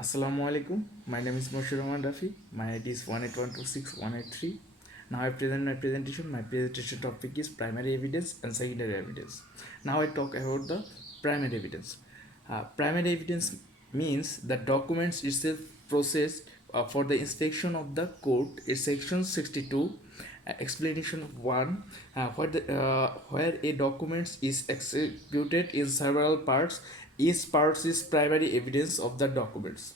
Assalamu alaikum. My name is M.R.Rafi. My ID is 18126 Now I present my presentation. My presentation topic is primary evidence and secondary evidence. Now I talk about the primary evidence. Primary evidence means the documents itself processed for the inspection of the court. It's section 62. Explanation 1 where a document is executed in several parts, each part is primary evidence of the documents.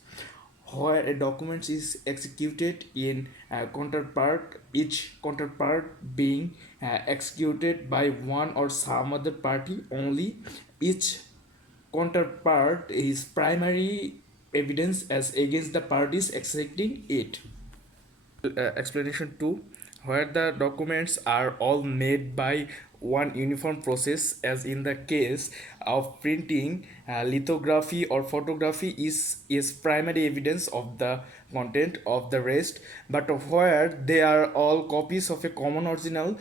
Where a document is executed in counterpart, each counterpart being executed by one or some other party only, each counterpart is primary evidence as against the parties executing it. Explanation 2 where the documents are all made by one uniform process, as in the case of printing, lithography or photography is primary evidence of the content of the rest, but where they are all copies of a common original,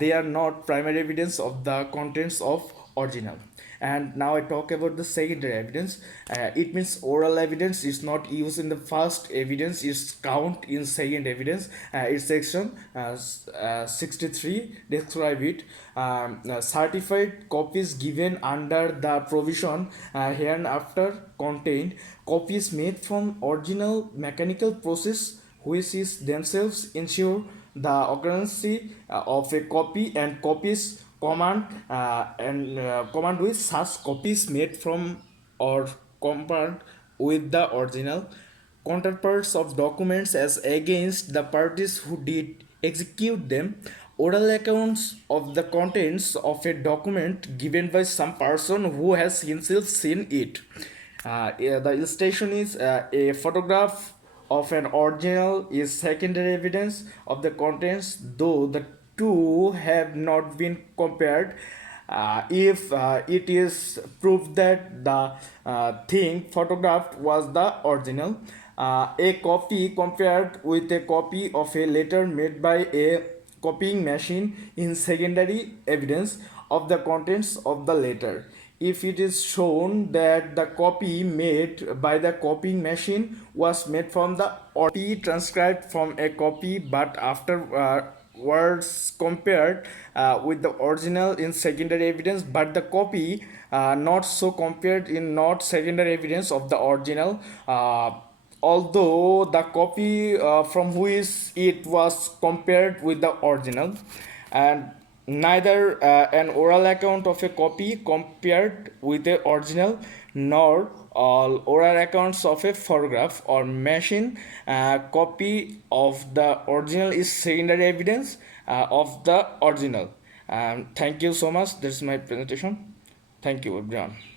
they are not primary evidence of the contents of original. And now I talk about the secondary evidence. It means oral evidence is not used in the first evidence, is count in second evidence. It's section 63 describe it. Certified copies given under the provision hereinafter contained, copies made from original mechanical process which is themselves ensure the occurrence of a copy, and copies command with such copies made from or compared with the original counterparts of documents as against the parties who did execute them. Oral accounts of the contents of a document given by some person who has himself seen it. Yeah, the illustration is a photograph of an original is secondary evidence of the contents, though the two have not been compared. If it is proved that the thing photographed was the original, a copy compared with a copy of a letter made by a copying machine in secondary evidence of the contents of the letter. If it is shown that the copy made by the copying machine was made from the copy transcribed from a copy, but afterwards compared with the original in secondary evidence, but the copy not so compared in not secondary evidence of the original, although the copy from which it was compared with the original. And neither an oral account of a copy compared with the original, nor all oral accounts of a photograph or machine copy of the original is secondary evidence of the original. Thank you so much. This is my presentation. Thank you, everyone.